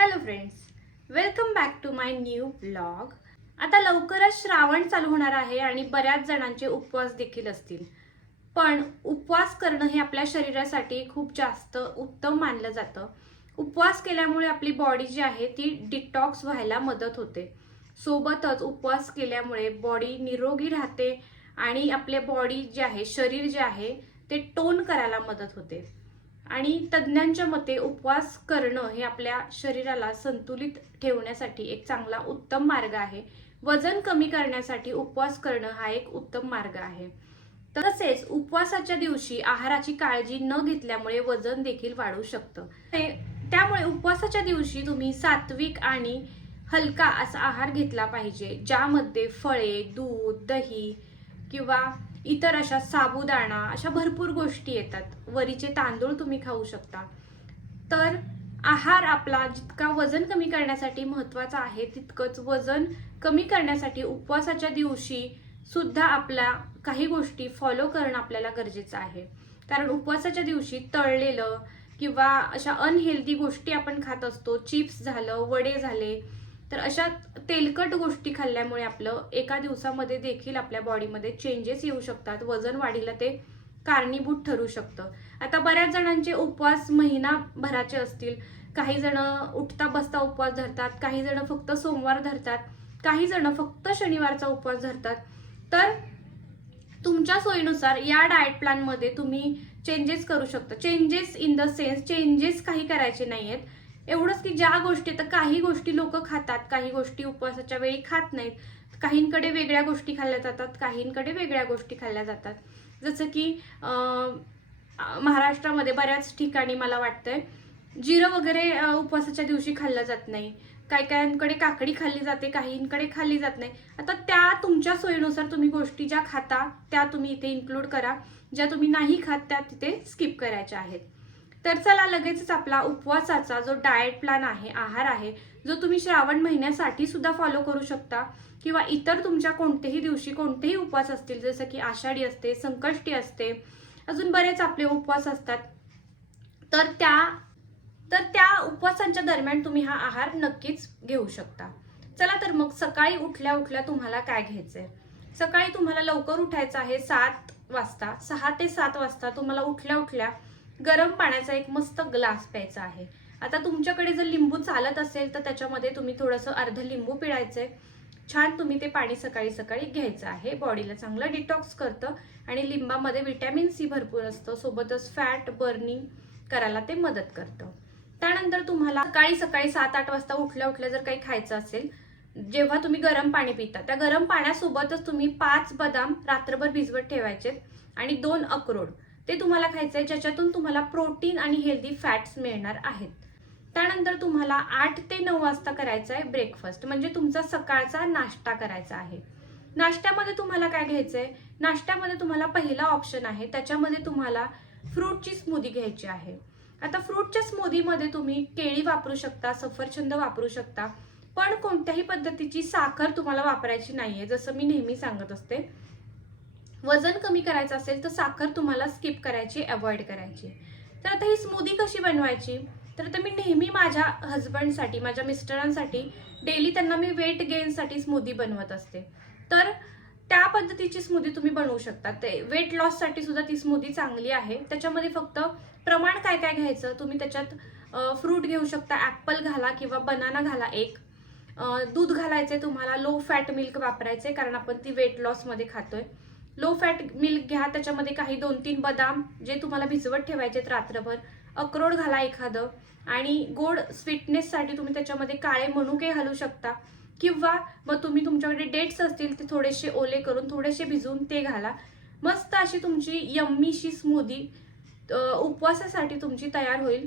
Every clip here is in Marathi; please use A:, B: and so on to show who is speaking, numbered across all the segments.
A: Hello friends welcome back to my new blog आता लवकरच श्रावण चालू होणार आहे आणि बऱ्याच जणांचे उपवास देखील असतील. पण उपवास करणं हे आपल्या शरीरासाठी खूप जास्त उत्तम मानलं जातं. उपवास केल्यामुळे आपली बॉडी जी आहे ती डिटॉक्स व्हायला मदत होते. सोबतच उपवास केल्यामुळे बॉडी निरोगी राहते आणि आपले बॉडी जे आहे शरीर जे आहे ते टोन करायला मदत होते. आणि तज्ज्ञांच्या मते उपवास करणं हे आपल्या शरीराला संतुलित ठेवण्यासाठी एक चांगला उत्तम मार्ग आहे. वजन कमी करण्यासाठी उपवास करणं हा एक उत्तम मार्ग आहे. तसेच उपवासाच्या दिवशी आहाराची काळजी न घेतल्यामुळे वजन देखील वाढू शकतं. त्यामुळे उपवासाच्या दिवशी तुम्ही सात्विक आणि हलका असा आहार घेतला पाहिजे ज्यामध्ये फळे दूध दही किंवा इतर अशा साबुदाणा अशा भरपूर गोष्टी येतात. वरीचे तांदूळ तुम्ही खाऊ शकता. तर आहार आपला जितका वजन कमी करण्यासाठी महत्त्वाचा आहे तितकंच वजन कमी करण्यासाठी उपवासाच्या दिवशी सुद्धा आपल्या काही गोष्टी फॉलो करणं आपल्याला गरजेचं आहे. कारण उपवासाच्या दिवशी तळलेलं किंवा अशा अनहेल्दी गोष्टी आपण खात असतो. चिप्स झालं वडे झाले तर अशा तेलकट गोष्टी खाल्ल्यामुळे आपलं एका दिवसामध्ये देखील आपल्या बॉडीमध्ये चेंजेस येऊ शकतात. वजन वाढीला ते कारणीभूत ठरू शकतं. आता बऱ्याच जणांचे उपवास महिनाभराचे असतील. काही जण उठता बसता उपवास धरतात काही जण फक्त सोमवार धरतात काही जण फक्त शनिवारचा उपवास धरतात. तर तुमच्या सोयीनुसार या डाएट प्लॅनमध्ये तुम्ही चेंजेस करू शकता. Changes in the sense changes काही करायचे नाही आहेत एवढंच की ज्या गोष्टी तर काही गोष्टी लोक खातात काही गोष्टी उपवासाच्या वेळी खात नाहीत. काहींकडे वेगळ्या गोष्टी खाल्ल्या जातात काहींकडे वेगळ्या गोष्टी खाल्ल्या जातात. जसं की महाराष्ट्रामध्ये बऱ्याच ठिकाणी मला वाटतंय जिरं वगैरे उपवासाच्या दिवशी खाल्लं जात नाही. काही काहींकडे काकडी खाल्ली जाते काहींकडे खाल्ली जात नाही. आता त्या तुमच्या सोयीनुसार तुम्ही गोष्टी ज्या खाता त्या तुम्ही इथे इन्क्लूड करा. ज्या तुम्ही नाही खात त्या तिथे स्किप करायच्या आहेत. तर चला लगेचच आपला उपवासाचा जो डाएट प्लॅन आहे आहार आहे जो तुम्ही श्रावण महिन्यासाठी सुद्धा फॉलो करू शकता. किंवा इतर तुमच्या कोणत्याही दिवशी कोणतेही उपवास असतील जसं की आषाढी असते संकष्टी असते अजून बरेच आपले उपवास असतात. तर त्या तर त्या उपवासांच्या दरम्यान तुम्ही हा आहार नक्कीच घेऊ शकता. चला तर मग सकाळी उठल्या उठल्या तुम्हाला काय घ्यायचंय? सकाळी तुम्हाला लवकर उठायचं आहे सात वाजता. सहा ते सात वाजता तुम्हाला उठल्या उठल्या गरम पाण्याचा एक मस्त ग्लास प्यायचा आहे. आता तुमच्याकडे जर लिंबू चालत असेल तर त्याच्यामध्ये तुम्ही थोडंसं अर्ध लिंबू पिळायचंय. छान तुम्ही ते पाणी सकाळी सकाळी घ्यायचं आहे. बॉडीला चांगलं डिटॉक्स करतं आणि लिंबामध्ये विटॅमिन सी भरपूर असतं. सोबतच फॅट बर्निंग करायला ते मदत करतं. त्यानंतर तुम्हाला सकाळी सकाळी सात आठ वाजता उठल्या उठल्या जर काही खायचं असेल जेव्हा तुम्ही गरम पाणी पिता त्या गरम पाण्यासोबतच तुम्ही पाच बदाम रात्रभर भिजवत ठेवायचे आणि दोन अक्रोड. ते तुम्हाला खायचंय ज्याच्यातून तुम्हाला प्रोटीन आणि हेल्दी फॅट्स मिळणार आहेत. त्यानंतर तुम्हाला आठ ते नऊ वाजता करायचा आहे ब्रेकफास्ट म्हणजे तुमचा सकाळचा नाश्ता करायचा आहे. नाश्त्यामध्ये तुम्हाला काय घ्यायचं आहे नाश्त्यामध्ये तुम्हाला पहिला ऑप्शन आहे त्याच्यामध्ये तुम्हाला फ्रूटची स्मूदी घ्यायची आहे. आता फ्रूटच्या स्मूदीमध्ये तुम्ही केळी वापरू शकता सफरचंद वापरू शकता पण कोणत्याही पद्धतीची साखर तुम्हाला वापरायची नाही आहे जसं मी नेहमी सांगत असते. वजन कमी करायचं असेल तर साखर तुम्हाला स्किप करायची अवॉइड करायची. तर आता ही स्मूदी कशी बनवायची? तर आता मी नेहमी माझ्या हजबंडसाठी माझ्या मिस्टरांसाठी डेली त्यांना मी वेट गेनसाठी स्मूदी बनवत असते. तर त्या पद्धतीची स्मूदी तुम्ही बनवू शकता. ते वेट लॉससाठी सुद्धा ती स्मूदी चांगली आहे. त्याच्यामध्ये फक्त प्रमाण काय काय घ्यायचं? तुम्ही त्याच्यात फ्रूट घेऊ शकता. ॲपल घाला किंवा बनाना घाला एक. दूध घालायचे तुम्हाला. लो फॅट मिल्क वापरायचे कारण आपण ती वेट लॉसमध्ये खातोय. लो फॅट मिल्क घ्या त्याच्यामध्ये काही दोन तीन बदाम जे तुम्हाला भिजवत ठेवायचे रात्रभर अक्रोड घाला एखादं आणि गोड स्वीटनेससाठी तुम्ही त्याच्यामध्ये काळे मनुके घालू शकता. किंवा मग तुम्ही तुमच्याकडे डेट्स असतील ते थोडेसे ओले करून थोडेसे भिजवून ते घाला. मस्त अशी तुमची यम्मीशी स्मूदी उपवासासाठी तुमची तयार होईल.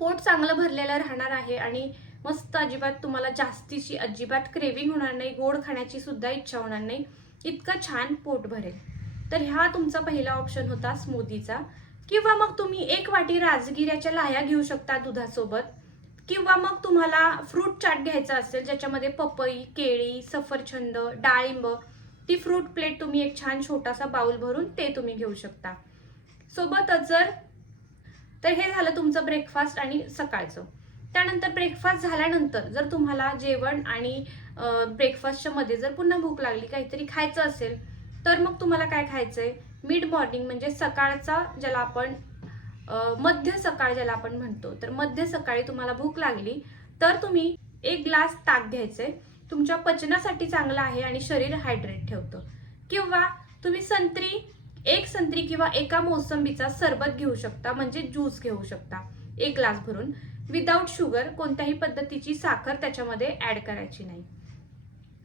A: पोट चांगलं भरलेलं राहणार आहे आणि मस्त अजिबात तुम्हाला जास्तीची अजिबात क्रेविंग होणार नाही गोड खाण्याची सुद्धा इच्छा होणार नाही. इतकं छान पोट भरेल. तर ह्या तुमचा पहिला ऑप्शन होता स्मूदीचा. किंवा मग तुम्ही एक वाटी राजगिऱ्याच्या लाह्या घेऊ शकता दुधासोबत. किंवा मग तुम्हाला फ्रूट चाट घ्यायचा असेल ज्याच्यामध्ये पपई केळी सफरछंद डाळिंब ती फ्रूट प्लेट तुम्ही एक छान छोटासा बाउल भरून ते तुम्ही घेऊ शकता. सोबतच जर तर हे झालं तुमचं ब्रेकफास्ट आणि सकाळचं. त्यानंतर ब्रेकफास्ट झाल्यानंतर जर तुम्हाला जेवण आणि ब्रेकफास्टच्या मध्ये जर पुन्हा भूक लागली काहीतरी खायचं असेल तर मग तुम्हाला काय खायचंय? मिड मॉर्निंग म्हणजे सकाळचा ज्याला आपण मध्य सकाळ ज्याला आपण म्हणतो तर मध्य सकाळी तुम्हाला भूक लागली तर तुम्ही एक ग्लास ताक घ्यायचंय. तुमच्या पचनासाठी चांगलं आहे आणि शरीर हायड्रेट ठेवतं. किंवा तुम्ही संत्री एक संत्री किंवा एका मोसंबीचा सरबत घेऊ शकता म्हणजे ज्यूस घेऊ शकता एक ग्लास भरून. विदाऊट शुगर कोणत्याही पद्धतीची साखर त्याच्यामध्ये ॲड करायची नाही.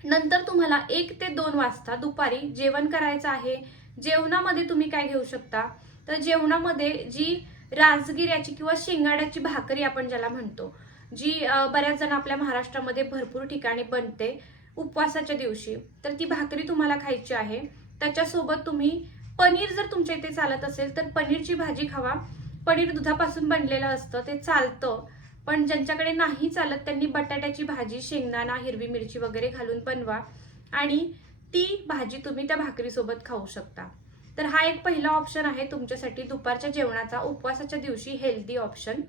A: नंतर तुम्हाला एक ते दोन वाजता दुपारी जेवण करायचं आहे. जेवणामध्ये तुम्ही काय घेऊ शकता? तर जेवणामध्ये जी राजगिऱ्याची किंवा शेंगाड्याची भाकरी आपण ज्याला म्हणतो जी बऱ्याच जण आपल्या महाराष्ट्रामध्ये भरपूर ठिकाणी बनते उपवासाच्या दिवशी तर ती भाकरी तुम्हाला खायची आहे. त्याच्यासोबत तुम्ही पनीर जर तुमच्या इथे चालत असेल तर पनीरची भाजी खावा. पनीर दुधापासून बनलेलं असतं ते चालतं. पण ज्यांच्याकडे नाही चालत त्यांनी बटाट्याची भाजी शेंगदाणा हिरवी मिरची वगैरे घालून बनवा आणि ती भाजी तुम्ही त्या भाकरीसोबत खाऊ शकता. तर हा एक पहिला ऑप्शन आहे तुमच्यासाठी दुपारच्या जेवणाचा उपवासाच्या दिवशी हेल्दी ऑप्शन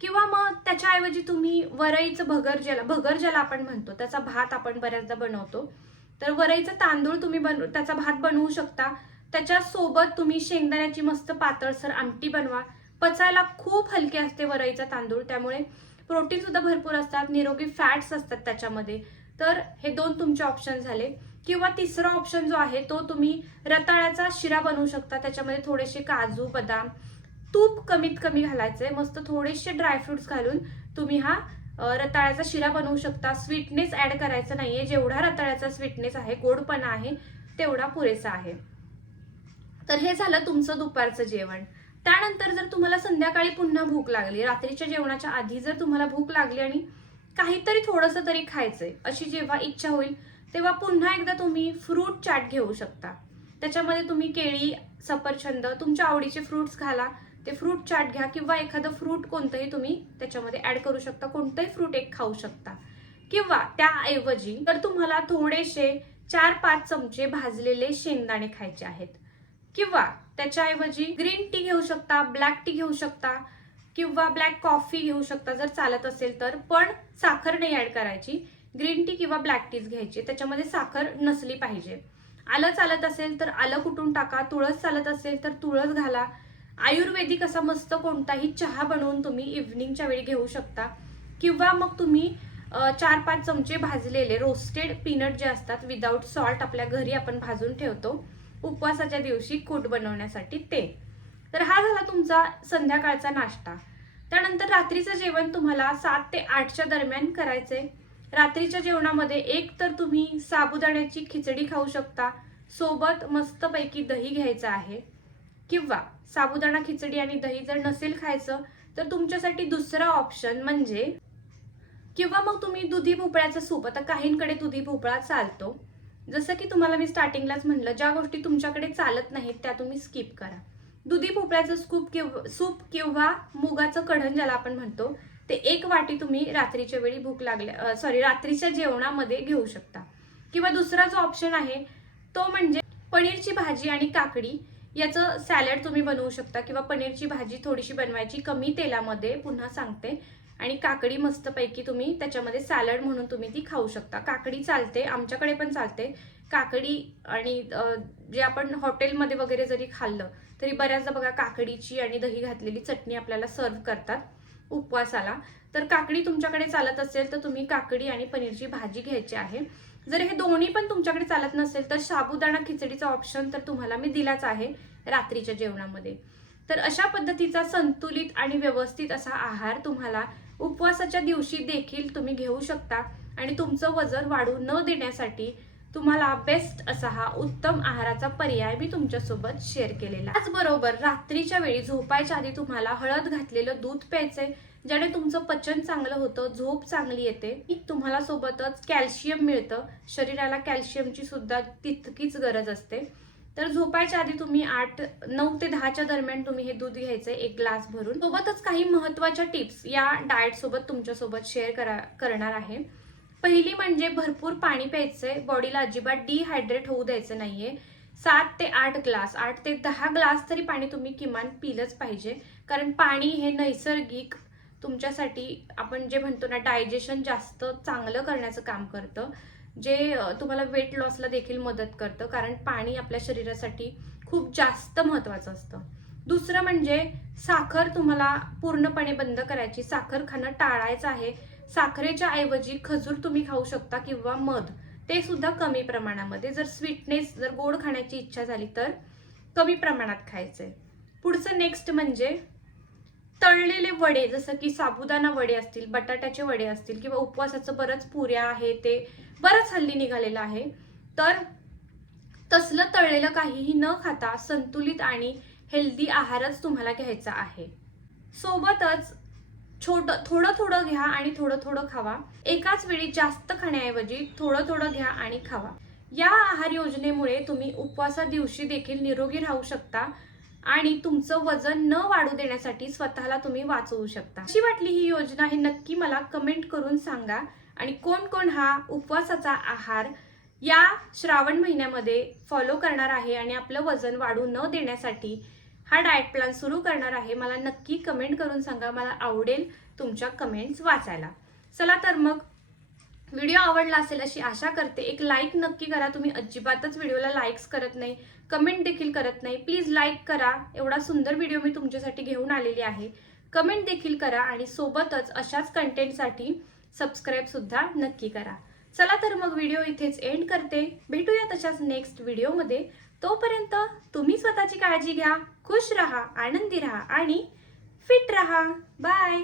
A: किंवा मग त्याच्याऐवजी तुम्ही वरईचं भगर ज्याला भगर ज्याला आपण म्हणतो त्याचा भात आपण बऱ्याचदा बनवतो. तर वरईचं तांदूळ तुम्ही बनवू त्याचा भात बनवू शकता. त्याच्यासोबत तुम्ही शेंगदाण्याची मस्त पातळसर आमटी बनवा. पचायला खूप हलके असते वरईचा तांदूळ त्यामुळे प्रोटीन सुद्धा भरपूर असतात निरोगी फॅट्स असतात त्याच्यामध्ये. तर हे दोन तुमचे ऑप्शन झाले. किंवा तिसरा ऑप्शन जो आहे तो तुम्ही रताळ्याचा शिरा बनवू शकता. त्याच्यामध्ये थोडेसे काजू बदाम तूप कमीत कमी घालायचंय मस्त थोडेसे ड्रायफ्रुट्स घालून तुम्ही हा रताळ्याचा शिरा बनवू शकता. स्वीटनेस ऍड करायचं नाहीये. जेवढा रताळ्याचा स्वीटनेस आहे गोडपणा आहे तेवढा पुरेसा आहे. तर हे झालं तुमचं दुपारचं जेवण. त्यानंतर जर तुम्हाला संध्याकाळी पुन्हा भूक लागली रात्रीच्या जेवणाच्या आधी जर तुम्हाला भूक लागली आणि काहीतरी थोडंसं तरी खायचंय अशी जेव्हा इच्छा होईल तेव्हा पुन्हा एकदा तुम्ही फ्रूट चाट घेऊ शकता. त्याच्यामध्ये तुम्ही केळी सफरचंद तुमच्या आवडीचे फ्रूट्स घाला. ते फ्रूट चाट घ्या किंवा एखादं फ्रूट कोणतंही तुम्ही त्याच्यामध्ये ऍड करू शकता. कोणतंही फ्रूट एक खाऊ शकता. किंवा त्याऐवजी तर तुम्हाला थोडेसे चार पाच चमचे भाजलेले शेंगदाणे खायचे आहेत किंवा त्याच्याऐवजी ग्रीन टी घेऊ शकता ब्लॅक टी घेऊ शकता किंवा ब्लॅक कॉफी घेऊ शकता जर चालत असेल तर. पण साखर नाही ॲड करायची. ग्रीन टी किंवा ब्लॅक टीच घ्यायची. त्याच्यामध्ये साखर नसली पाहिजे. आलं चालत असेल तर आलं कुटून टाका. तुळस चालत असेल तर तुळस घाला. आयुर्वेदिक असा मस्त कोणताही चहा बनवून तुम्ही इव्हनिंगच्या वेळी घेऊ शकता. किंवा मग तुम्ही चार पाच चमचे भाजलेले रोस्टेड पीनट जे असतात विदाऊट सॉल्ट आपल्या घरी आपण भाजून ठेवतो. उपवासाच्या दिवशी कूट बनवण्यासाठी ते. तर हा झाला तुमचा संध्याकाळचा नाश्ता. त्यानंतर रात्रीचं जेवण तुम्हाला सात ते आठच्या दरम्यान करायचंय. रात्रीच्या जेवणामध्ये एक तर तुम्ही साबुदाण्याची खिचडी खाऊ शकता. सोबत मस्तपैकी दही घ्यायचं आहे. किंवा साबुदाणा खिचडी आणि दही जर नसेल खायचं तर तुमच्यासाठी दुसरा ऑप्शन म्हणजे किंवा मग तुम्ही दुधी भोपळ्याचं सूप. आता काहींकडे दुधी भोपळा चालतो. जसं की तुम्हाला मी स्टार्टिंगलाच म्हणलं ज्या गोष्टी तुमच्याकडे चालत नाहीत त्या तुम्ही स्किप करा. दुधी भोपळ्याचं स्कूप किंवा सूप किंवा मुगाचं कढण ज्याला आपण म्हणतो ते एक वाटी तुम्ही रात्रीच्या वेळी भूक लागल्या सॉरी रात्रीच्या जेवणामध्ये घेऊ शकता. किंवा दुसरा जो ऑप्शन आहे तो म्हणजे पनीरची भाजी आणि काकडी याचं सॅलड तुम्ही बनवू शकता किंवा पनीरची भाजी थोडीशी बनवायची कमी तेलामध्ये पुन्हा सांगते. आणि काकडी मस्तपैकी तुम्ही त्याच्यामध्ये सॅलड म्हणून तुम्ही ती खाऊ शकता. काकडी चालते आमच्याकडे पण चालते. काकडी आणि जे आपण हॉटेलमध्ये वगैरे जरी खाल्लं तरी बऱ्याचदा बघा काकडीची आणि दही घातलेली चटणी आपल्याला सर्व करतात उपवासाला. तर काकडी तुमच्याकडे चालत असेल तर तुम्ही काकडी आणि पनीरची भाजी घ्यायची आहे. जर हे दोन्ही पण तुमच्याकडे चालत नसेल तर साबुदाणा खिचडीचा ऑप्शन तर तुम्हाला मी दिलाच आहे रात्रीच्या जेवणामध्ये. तर अशा पद्धतीचा संतुलित आणि व्यवस्थित असा आहार तुम्हाला उपवासाच्या दिवशी देखील तुम्ही घेऊ शकता. आणि तुमचं वजन वाढू न देण्यासाठी तुम्हाला बेस्ट असा हा उत्तम आहाराचा पर्याय मी तुमच्यासोबत शेअर केलेला. त्याचबरोबर रात्रीच्या वेळी झोपायच्या आधी तुम्हाला हळद घातलेलं दूध प्यायचंय ज्याने तुमचं पचन चांगलं होतं झोप चांगली येते. तुम्हाला सोबतच कॅल्शियम मिळतं. शरीराला कॅल्शियमची सुद्धा तितकीच गरज असते. तर झोपायच्या आधी तुम्ही आठ नऊ ते दहाच्या दरम्यान तुम्ही हे दूध घ्यायचे एक ग्लास भरून. सोबतच काही महत्त्वाच्या टिप्स या डाएट सोबत तुमच्यासोबत शेअर करा करणार आहे. पहिली म्हणजे भरपूर पाणी प्यायचंय बॉडीला अजिबात डिहायड्रेट होऊ द्यायचं नाहीये. सात ते आठ ग्लास आठ ते दहा ग्लास तरी पाणी तुम्ही किमान पिलंच पाहिजे. कारण पाणी हे नैसर्गिक तुमच्यासाठी आपण जे म्हणतो ना डायजेशन जास्त चांगलं करण्याचं काम करतं. जे तुम्हाला वेट लॉसला देखील मदत करतं कारण पाणी आपल्या शरीरासाठी खूप जास्त महत्त्वाचं असतं. दुसरं म्हणजे साखर तुम्हाला पूर्णपणे बंद करायची साखर खाणं टाळायचं आहे. साखरेच्या ऐवजी खजूर तुम्ही खाऊ शकता किंवा मध. ते सुद्धा कमी प्रमाणामध्ये जर स्वीटनेस जर गोड खाण्याची इच्छा झाली तर कमी प्रमाणात खायचंय. पुढचं नेक्स्ट म्हणजे तळलेले वडे जसं की साबुदाणा वडे असतील बटाट्याचे वडे असतील किंवा उपवासाचं बरंच पुऱ्या आहे ते बराच हल्ली निघालेलं आहे. तर तसलं तळलेलं काहीही न खाता संतुलित आणि हेल्दी आहारच तुम्हाला घ्यायचा आहे. सोबतच छोट थोडं थोडं घ्या आणि थोडं थोडं खावा. एकाच वेळी जास्त खाण्याऐवजी थोडं थोडं घ्या आणि खावा. या आहार योजनेमुळे तुम्ही उपवासा दिवशी देखील निरोगी राहू शकता आणि तुमचं वजन न वाढू देण्यासाठी स्वतःला तुम्ही वाचवू शकता. अशी वाटली ही योजना हे नक्की मला कमेंट करून सांगा. आणि कोण कोण हा उपवासाचा आहार या श्रावण महिन्यामध्ये फॉलो करणार आहे आणि आपलं वजन वाढू न देण्यासाठी हा डाएट प्लॅन सुरू करणार आहे मला नक्की कमेंट करून सांगा. मला आवडेल तुमच्या कमेंट्स वाचायला. चला तर मग व्हिडिओ आवडला असेल अशी आशा करते. एक लाईक नक्की करा. तुम्ही अजिबातच व्हिडिओला लाईक्स करत नाही कमेंट देखील करत नाही. प्लीज लाईक करा. एवढा सुंदर व्हिडिओ मी तुमच्यासाठी घेऊन आलेली आहे. कमेंट देखील करा आणि सोबतच अशाच कंटेंटसाठी सबस्क्राईब सुद्धा नक्की करा. चला तर मग व्हिडिओ इथेच एंड करते. भेटूया तशाच नेक्स्ट व्हिडिओमध्ये तोपर्यंत तुम्ही स्वतःची काळजी घ्या खुश रहा आनंदी रहा आणि फिट रहा. बाय